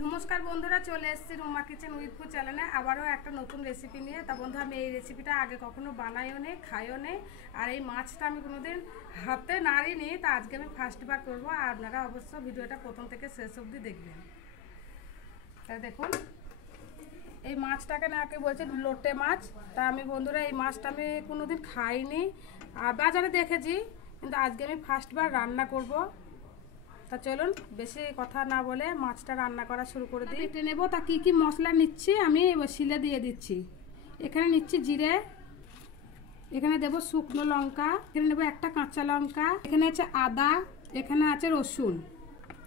নমস্কার বন্ধুরা, চলে এসেছি রুমা কিচেন উইথ ফুড চ্যানেলে আবারও একটা নতুন রেসিপি নিয়ে। তা বন্ধু, আমি এই রেসিপিটা আগে কখনো বানাইও নেই, খাইও নেই, আর এই মাছটা আমি কোনোদিন হাতে নাড়িনি। তা আজকে আমি ফার্স্টবার করবো, আর আপনারা অবশ্য ভিডিওটা প্রথম থেকে শেষ অবধি দেখবেন। তা দেখুন, এই মাছটাকে নাকি বলছে লোটে মাছ। তা আমি বন্ধুরা এই মাছটা আমি কোনোদিন খাইনি, আর বাজারে দেখেছি, কিন্তু আজকে আমি ফার্স্টবার রান্না করব। তা চলুন বেশি কথা না বলে মাছটা রান্না করা শুরু করে দিই। কেটে নেব। তা কি কি মশলা নিচ্ছি আমি শিলে দিয়ে দিচ্ছি। এখানে নিচ্ছি জিরে, এখানে দেব শুকনো লঙ্কা, এখানে নেব একটা কাঁচা লঙ্কা, এখানে আছে আদা, এখানে আছে রসুন।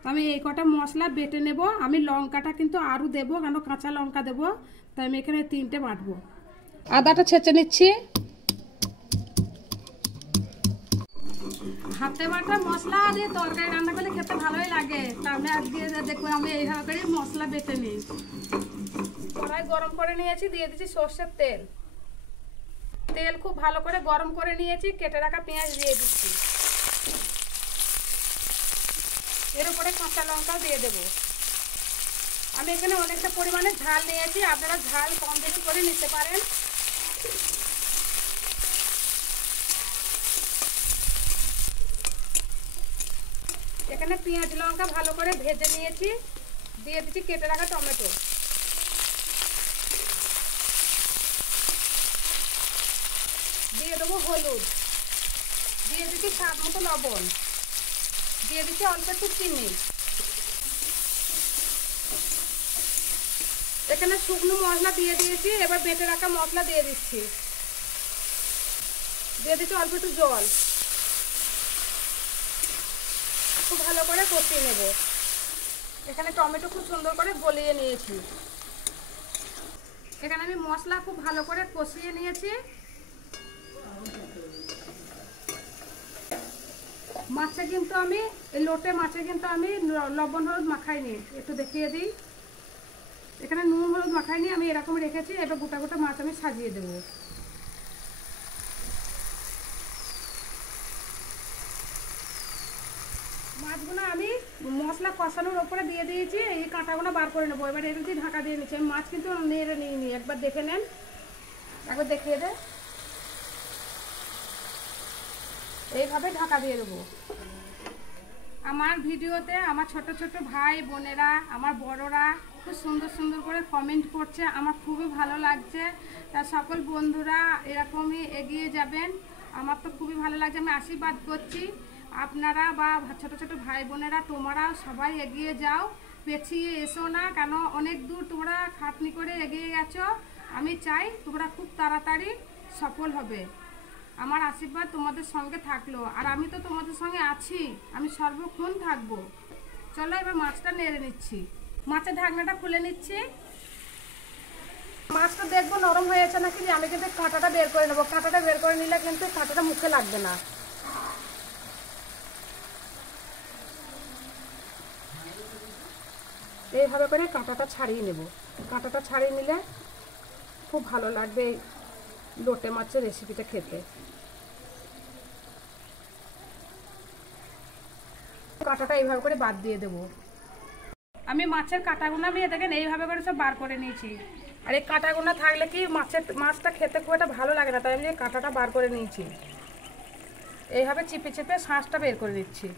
তো আমি এই কটা মশলা বেটে নেব। আমি লঙ্কাটা কিন্তু আরও দেবো, কেন কাঁচা লঙ্কা দেবো, তাই আমি এখানে 3টে বাটবো। আদাটা ছেঁচে নিচ্ছি। হাতে বাটা মশলা দিয়ে তরকারি রান্না করলে খেতে ভালোই লাগে। তাহলে আজকে দেখুন আমি এইভাবে করে মশলা বেটে নিই। কড়াই গরম করে নিয়েছি, দিয়ে দিচ্ছি সর্ষের তেল। তেল খুব ভালো করে গরম করে নিয়েছি, কেটে রাখা পেঁয়াজ দিয়ে দিচ্ছি। এর উপরে কাঁচা লঙ্কাও দিয়ে দেবো। আমি এখানে অনেকটা পরিমাণে ঝাল নিয়েছি, আপনারা ঝাল কম বেশি করে নিতে পারেন। এখানে পেঁয়াজ লঙ্কা ভালো করে ভেজে নিয়েছি, দিয়ে দিচ্ছি কেটে রাখা টমেটো। দিয়ে দেবো হলুদ, দিয়ে দিচ্ছি স্বাদ মতো লবণ, দিয়ে দিচ্ছি অল্প একটু চিনি। এখানে শুকনো মশলা দিয়ে দিয়েছি, এবার বেটে রাখা মশলা দিয়ে দিচ্ছি। দিয়ে দিচ্ছি অল্প একটু জল, খুব ভালো করে কষিয়ে নেব। এখানে টমেটো খুব সুন্দর করে গলিয়ে নিয়েছি। এখানে আমি মশলা খুব ভালো করে কষিয়ে নিয়েছি। মাছে কিন্তু আমি লোটে মাছে কিন্তু আমি লবণ হলুদ মাখাইনি, একটু দেখিয়ে দিই। এখানে নুন হলুদ মাখাইনি, আমি এরকম রেখেছি। এবার গোটা গোটা মাছ আমি সাজিয়ে দেবো। মাছগুলো আমি মশলা কষানোর ওপরে দিয়ে দিয়েছি, এই কাঁটাগুলো বার করে নেবো। এবার এর দিয়ে ঢাকা দিয়ে নিচ্ছি। আমি মাছ কিন্তু নেড়ে নিইনি, একবার দেখে নেন, একবার দেখিয়ে দে। এইভাবে ঢাকা দিয়ে দেবো। আমার ভিডিওতে আমার ছোট ছোট ভাই বোনেরা, আমার বড়রা খুব সুন্দর সুন্দর করে কমেন্ট করছে, আমার খুবই ভালো লাগছে। তা সকল বন্ধুরা এরকমই এগিয়ে যাবেন, আমার তো খুবই ভালো লাগছে। আমি আশীর্বাদ করছি আপনারা বা ছোট ছোট ভাই বোনেরা তোমরা সবাই এগিয়ে যাও, পেছিয়ে এসো না, কেন অনেক দূর তোমরা খাটনি করে এগিয়ে গেছো। আমি চাই তোমরা খুব তাড়াতাড়ি সফল হবে। আমার আশীর্বাদ তোমাদের সঙ্গে থাকলো, আর আমি তো তোমাদের সঙ্গে আছি, আমি সর্বক্ষণ থাকবো। চলো এবার মাছটা নেড়ে নিচ্ছি। মাছের ঢাকনাটা খুলে নিচ্ছি। মাছটা দেখবো নরম হয়েছে নাকি। আমি কিন্তু কাঁটাটা বের করে নেবো। কাঁটাটা বের করে নিলে কিন্তু কাঁটাটা মুখে লাগবে না। এইভাবে করে কাঁটাটা ছাড়িয়ে নেব। কাঁটাটা ছাড়িয়ে নিলে খুব ভালো লাগবে এই লোটে মাছের রেসিপিটা খেতে। কাঁটাটা এইভাবে করে বাদ দিয়ে দেবো। আমি মাছের কাঁটাগুলো আমি দেখেন এইভাবে করে সব বার করে নিয়েছি। আর এই কাঁটাগুলো থাকলে কি মাছটা খেতে খুব একটা ভালো লাগে না, তাই আমি কাঁটাটা বার করে নিয়েছি। এইভাবে চিপে চিপে শাঁসটা বের করে দিচ্ছি।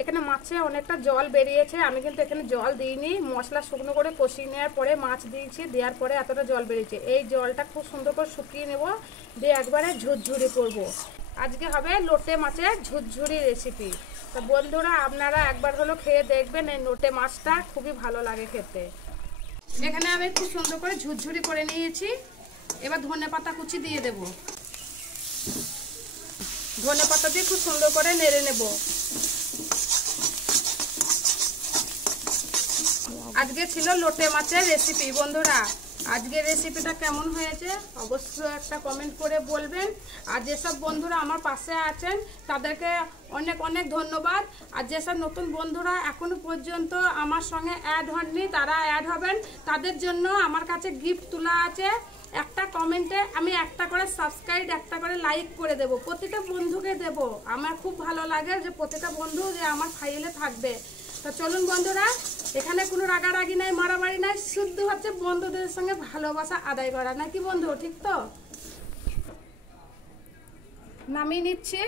এখানে মাছে অনেকটা জল বেরিয়েছে, আমি কিন্তু এখানে জল দিইনি। মশলা শুকনো করে কষিয়ে নেওয়ার পরে মাছ দিয়েছি, দেওয়ার পরে এতটা জল বেরিয়েছে। এই জলটা খুব সুন্দর করে শুকিয়ে নেব, দিয়ে একবারে ঝুরঝুরি করব। আজকে হবে লোটে মাছের ঝুরঝুরি রেসিপি। তো বন্ধুরা আপনারা একবার হলো খেয়ে দেখবেন, এই লোটে মাছটা খুবই ভালো লাগে খেতে। এখানে আমি খুব সুন্দর করে ঝুরঝুরি করে নিয়েছি। এবার ধনেপাতা কুচি দিয়ে দেব। ধনেপাতা দিয়ে খুব সুন্দর করে নেড়ে নেব। আজকে ছিল লোটে মাছের রেসিপি। বন্ধুরা আজকের রেসিপিটা কেমন হয়েছে অবশ্যই একটা কমেন্ট করে বলবেন। আর যেসব বন্ধুরা আমার পাশে আছেন তাদেরকে অনেক অনেক ধন্যবাদ। আর যেসব নতুন বন্ধুরা এখনো পর্যন্ত আমার সঙ্গে অ্যাড হননি তারা অ্যাড হবেন। তাদের জন্য আমার কাছে গিফট তোলা আছে। একটা কমেন্টে আমি একটা করে সাবস্ক্রাইব, একটা করে লাইক করে দেব। প্রতিটা বন্ধুকে দেব। আমার খুব ভালো লাগে যে প্রতিটা বন্ধু যে আমার ফাইলে থাকবে। তো চলুন বন্ধুরা, এখানে কোনো রাগারাগি নাই, মারামারি নাই, শুদ্ধ হচ্ছে বন্ধুদের সঙ্গে ভালোবাসা আদায় করা, নাকি বন্ধু? ঠিক তো? নামিয়ে নিচ্ছে।